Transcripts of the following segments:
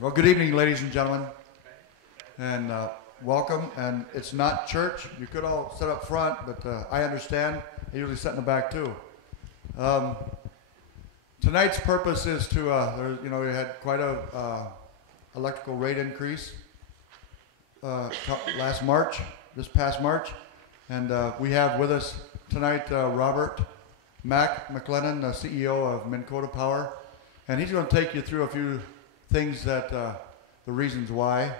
Well, good evening, ladies and gentlemen, and welcome. And it's not church. You could all sit up front, but I understand. I usually sit in the back too. Tonight's purpose is to, we had quite a electrical rate increase this past March, and we have with us tonight Robert Mac McLennan, the CEO of Minn Kota Power, and he's going to take you through a few things that the reasons why.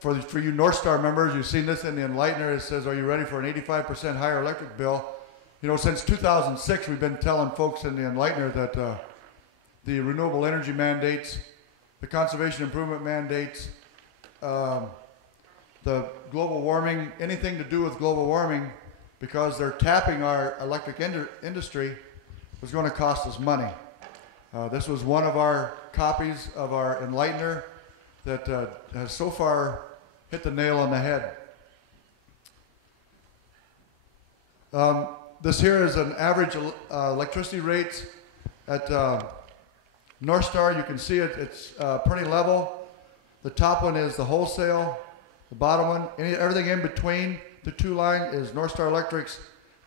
For you North Star members, you've seen this in the Enlightener. It says, "Are you ready for an 85% higher electric bill?" You know, since 2006, we've been telling folks in the Enlightener that the renewable energy mandates, the conservation improvement mandates, the global warming, anything to do with global warming, because they're tapping our electric industry, was going to cost us money. This was one of our copies of our Enlightener that has so far hit the nail on the head. This here is an average electricity rates at North Star. You can see it's pretty level. The top one is the wholesale. The bottom one, everything in between the two lines is North Star Electric's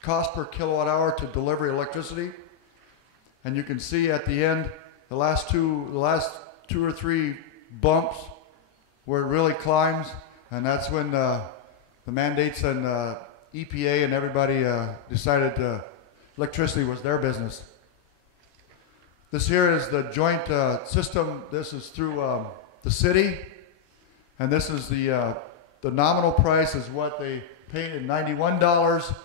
cost per kilowatt hour to deliver electricity. And you can see at the end, the last two or three bumps where it really climbs, and that's when the mandates and EPA and everybody decided electricity was their business. This here is the joint system. This is through the city, and this is the nominal price is what they paid in $91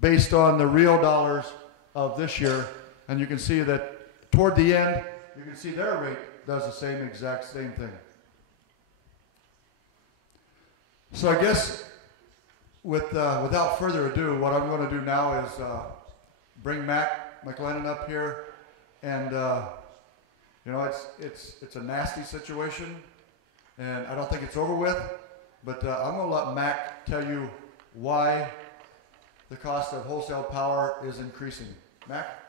based on the real dollars of this year. And you can see that toward the end, you can see their rate does the exact same thing. So I guess without further ado, what I'm going to do now is bring Mac McLennan up here, and it's a nasty situation, and I don't think it's over with. But I'm going to let Mac tell you why the cost of wholesale power is increasing. Mac?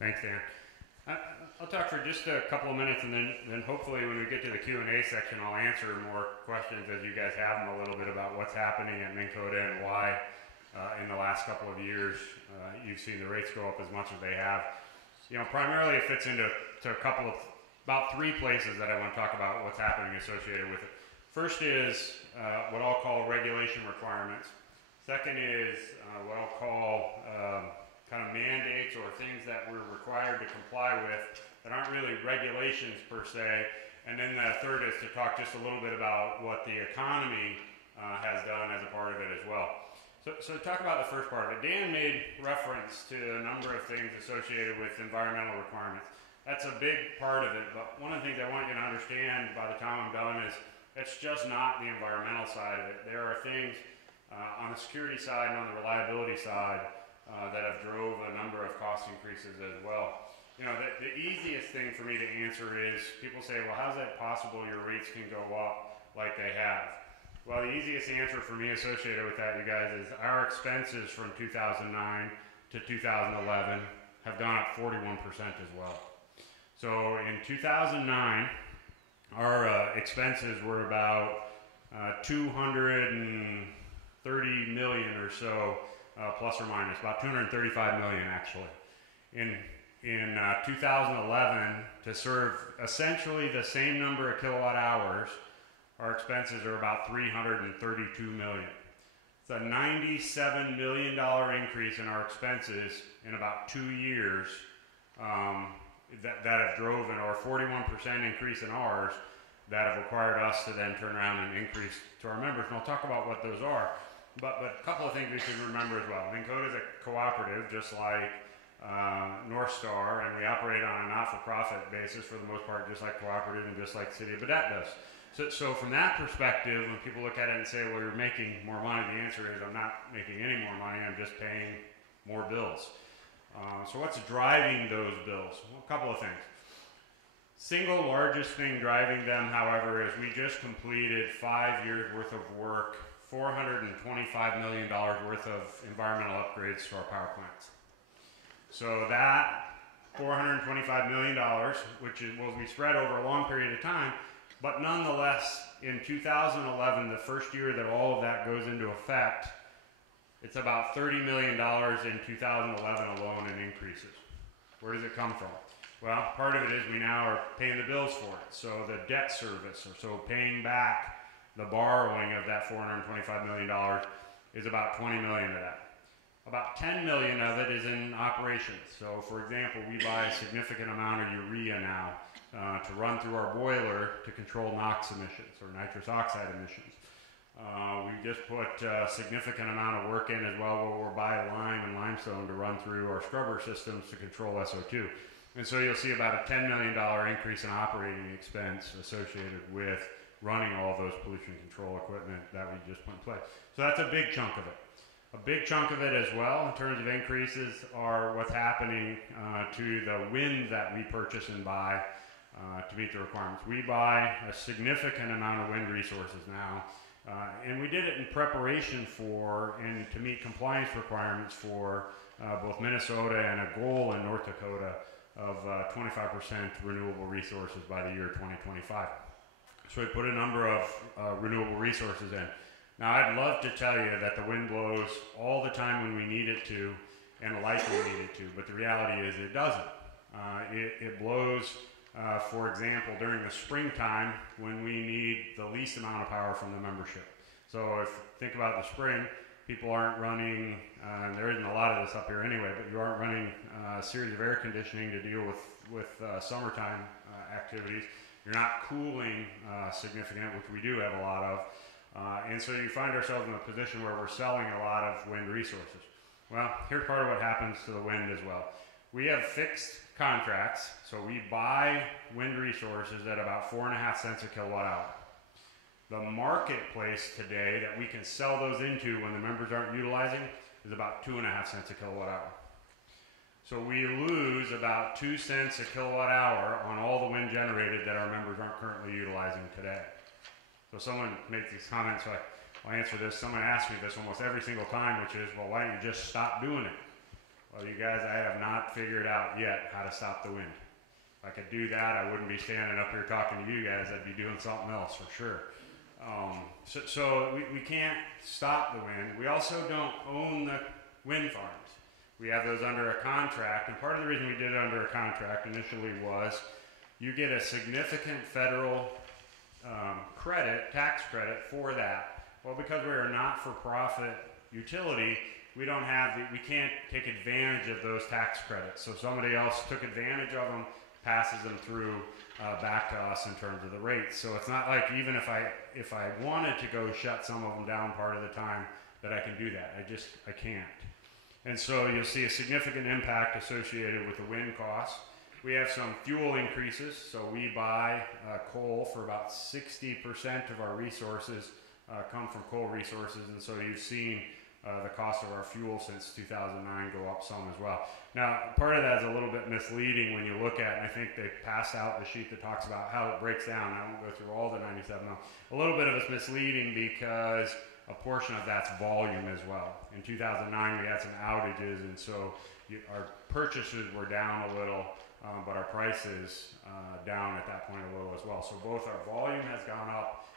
Thanks, Dan. I'll talk for just a couple of minutes, and then hopefully when we get to the Q&A section, I'll answer more questions as you guys have them a little bit about what's happening at Minn Kota and why in the last couple of years you've seen the rates go up as much as they have. You know, primarily it fits into about three places that I want to talk about what's happening associated with it. First is what I'll call regulation requirements. Second is what I'll call kind of mandates or things that we're required to comply with that aren't really regulations per se. And then the third is to talk just a little bit about what the economy has done as a part of it as well. So to talk about the first part of it, Dan made reference to a number of things associated with environmental requirements. That's a big part of it, but one of the things I want you to understand by the time I'm done is it's just not the environmental side of it. There are things on the security side and on the reliability side that have drove a number of cost increases as well. You know, the easiest thing for me to answer is people say, well, how's that possible your rates can go up like they have? Well, the easiest answer for me associated with that, you guys, is our expenses from 2009 to 2011 have gone up 41% as well. So in 2009, our expenses were about 230 million or so, plus or minus, about 235 million actually. In 2011, to serve essentially the same number of kilowatt hours, our expenses are about 332 million. It's a $97 million increase in our expenses in about 2 years that have driven, or 41% increase in ours, that have required us to then turn around and increase to our members. And I'll talk about what those are. But a couple of things we should remember as well. Minn Kota is a cooperative, just like North Star, and we operate on a not-for-profit basis for the most part, just like Cooperative and just like City of Baudette does. So from that perspective, when people look at it and say, well, you're making more money, the answer is I'm not making any more money, I'm just paying more bills. So what's driving those bills? Well, a couple of things. Single largest thing driving them, however, is we just completed 5 years worth of work, $425 million worth of environmental upgrades to our power plants. So that $425 million, which will be spread over a long period of time, but nonetheless, in 2011, the first year that all of that goes into effect, it's about $30 million in 2011 alone in increases. Where does it come from? Well, part of it is we now are paying the bills for it. So the debt service, or so paying back the borrowing of that $425 million is about $20 million of that. About $10 million of it is in operations. So for example, we buy a significant amount of urea now to run through our boiler to control NOx emissions, or nitrous oxide emissions. We just put a significant amount of work in as well where we'll buy lime and limestone to run through our scrubber systems to control SO2. And so you'll see about a $10 million increase in operating expense associated with running all those pollution control equipment that we just put in place. So that's a big chunk of it. A big chunk of it as well in terms of increases are what's happening to the wind that we purchase and buy to meet the requirements. We buy a significant amount of wind resources now, and we did it in preparation for and to meet compliance requirements for both Minnesota and a goal in North Dakota of 25% renewable resources by the year 2025. So we put a number of renewable resources in. Now I'd love to tell you that the wind blows all the time when we need it to and like we need it to, but the reality is it doesn't. It blows, for example, during the springtime when we need the least amount of power from the membership. So if you think about the spring, people aren't running, and there isn't a lot of this up here anyway, but you aren't running a series of air conditioning to deal with summertime activities. You're not cooling significant, which we do have a lot of. And so you find ourselves in a position where we're selling a lot of wind resources. Well, here's part of what happens to the wind as well. We have fixed contracts, so we buy wind resources at about 4.5 cents a kilowatt hour. The marketplace today that we can sell those into when the members aren't utilizing is about 2.5 cents a kilowatt hour. So we lose about 2 cents a kilowatt hour on all the wind generated that our members aren't currently utilizing today. So someone makes these comments, so I'll answer this. Someone asks me this almost every single time, which is, well, why don't you just stop doing it? Well, you guys, I have not figured out yet how to stop the wind. If I could do that, I wouldn't be standing up here talking to you guys. I'd be doing something else for sure. So we can't stop the wind. We also don't own the wind farms. We have those under a contract, and part of the reason we did it under a contract initially was you get a significant federal tax credit for that. Well, because we're a not-for-profit utility, we can't take advantage of those tax credits. So somebody else took advantage of them, passes them through back to us in terms of the rates. So it's not like even if I wanted to go shut some of them down part of the time that I can do that. I can't. And so you'll see a significant impact associated with the wind costs. We have some fuel increases, so we buy coal for about 60% of our resources come from coal resources, and so you've seen the cost of our fuel since 2009 go up some as well. Now, part of that is a little bit misleading when you look at, and I think they passed out the sheet that talks about how it breaks down. I won't go through all the 97 now. A little bit of it's misleading because a portion of that's volume as well. In 2009, we had some outages, and so our purchases were down a little, but our prices down at that point a little as well. So both our volume has gone up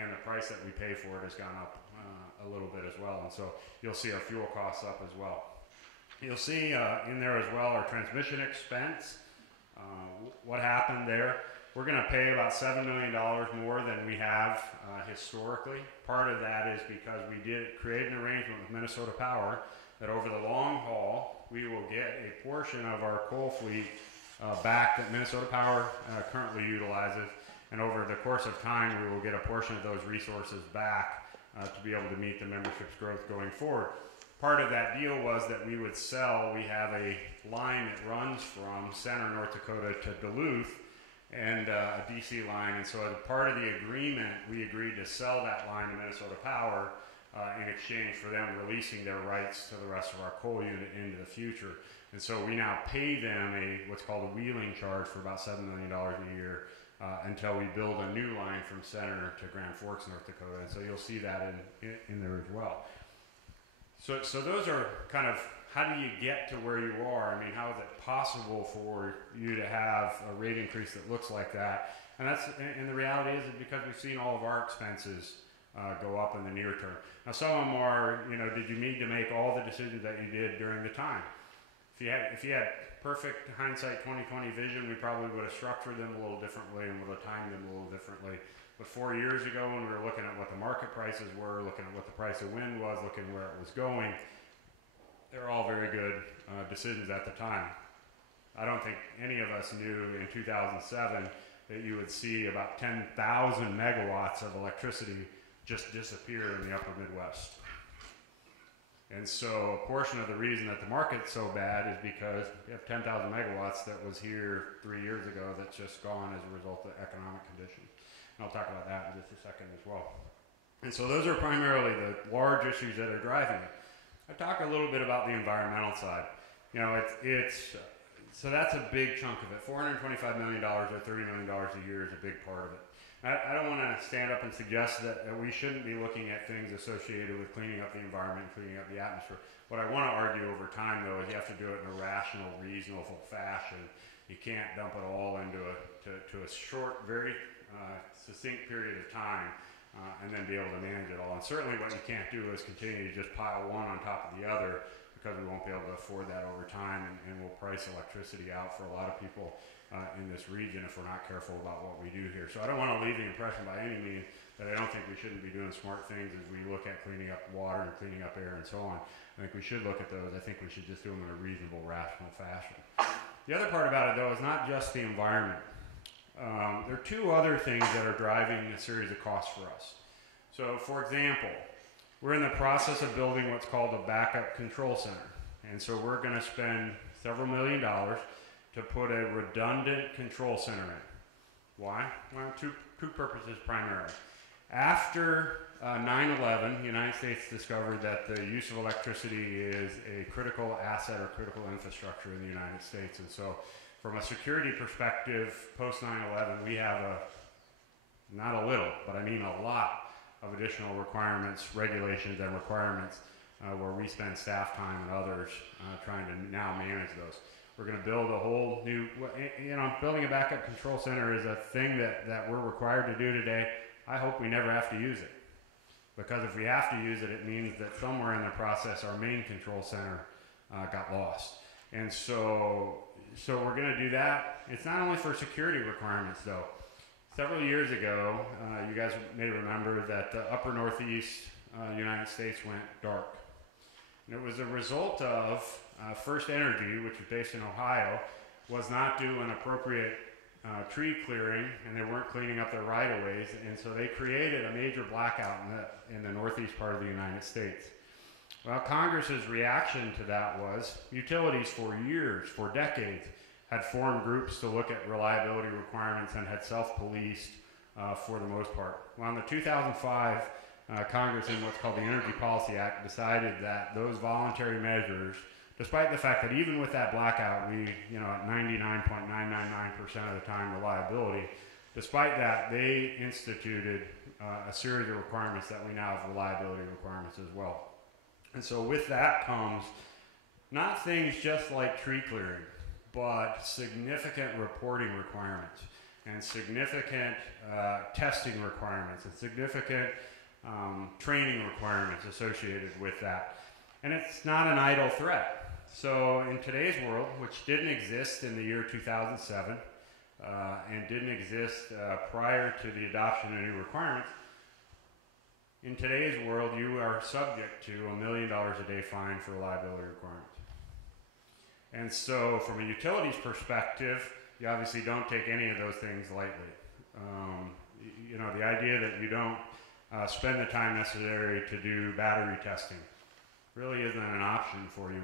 and the price that we pay for it has gone up a little bit as well. And so you'll see our fuel costs up as well. You'll see in there as well our transmission expense. What happened there? We're going to pay about $7 million more than we have historically. Part of that is because we did create an arrangement with Minnesota Power that over the long haul, we will get a portion of our coal fleet back that Minnesota Power currently utilizes. And over the course of time, we will get a portion of those resources back to be able to meet the membership's growth going forward. part of that deal was that we would sell, we have a line that runs from Center, North Dakota to Duluth, and a DC line, and so as a part of the agreement, we agreed to sell that line to Minnesota Power in exchange for them releasing their rights to the rest of our coal unit into the future. And so we now pay them what's called a wheeling charge for about $7 million a year until we build a new line from Center to Grand Forks, North Dakota. And so you'll see that in there as well. So those are kind of, how do you get to where you are? I mean, how is it possible for you to have a rate increase that looks like that? And the reality is because we've seen all of our expenses go up in the near term. Now some of them are, did you need to make all the decisions that you did during the time? If you had perfect hindsight 2020 vision, we probably would have structured them a little differently and would have timed them a little differently. But 4 years ago, when we were looking at what the market prices were, looking at what the price of wind was, looking where it was going, they're all very good decisions at the time. I don't think any of us knew in 2007 that you would see about 10,000 megawatts of electricity just disappear in the upper Midwest. And so a portion of the reason that the market's so bad is because you have 10,000 megawatts that was here 3 years ago that's just gone as a result of economic conditions. And I'll talk about that in just a second as well. And so those are primarily the large issues that are driving it. I talk a little bit about the environmental side. So that's a big chunk of it. $425 million or $30 million a year is a big part of it. I don't want to stand up and suggest that we shouldn't be looking at things associated with cleaning up the environment, cleaning up the atmosphere. What I want to argue over time, though, is you have to do it in a rational, reasonable fashion. You can't dump it all into a short, very succinct period of time and then be able to manage it all. And certainly what you can't do is continue to just pile one on top of the other, because we won't be able to afford that over time, and we'll price electricity out for a lot of people in this region if we're not careful about what we do here. So I don't want to leave the impression by any means that I don't think we shouldn't be doing smart things as we look at cleaning up water and cleaning up air and so on. I think we should look at those. I think we should just do them in a reasonable, rational fashion. The other part about it, though, is not just the environment. There are two other things that are driving a series of costs for us. So, for example, we're in the process of building what's called a backup control center. And so we're going to spend several $1 million to put a redundant control center in. Why? Well, two purposes primarily. After 9/11, the United States discovered that the use of electricity is a critical asset or critical infrastructure in the United States. And so from a security perspective, post 9/11, we have not a little, but I mean a lot of additional requirements, regulations, and requirements where we spend staff time and others trying to now manage those. We're going to build a whole new, building a backup control center is a thing that we're required to do today. I hope we never have to use it. Because if we have to use it, it means that somewhere in the process, our main control center got lost. And so we're going to do that. It's not only for security requirements, though. Several years ago, you guys may remember that the upper Northeast United States went dark. And it was a result of First Energy, which is based in Ohio, was not doing an appropriate tree clearing, and they weren't cleaning up their right-of-ways, and so they created a major blackout in the northeast part of the United States. Well, Congress's reaction to that was utilities for years, for decades, had formed groups to look at reliability requirements and had self-policed for the most part. Well, in the 2005 Congress, in what's called the Energy Policy Act, decided that those voluntary measures, despite the fact that even with that blackout, we, at 99.999% of the time reliability, despite that, they instituted a series of requirements that we now have reliability requirements as well. And so with that comes not things just like tree clearing, but significant reporting requirements and significant testing requirements and significant training requirements associated with that. And it's not an idle threat. So in today's world, which didn't exist in the year 2007 and didn't exist prior to the adoption of new requirements, in today's world, you are subject to $1 million a day fine for reliability requirements. And so from a utilities perspective, you obviously don't take any of those things lightly. The idea that you don't spend the time necessary to do battery testing, really isn't an option for you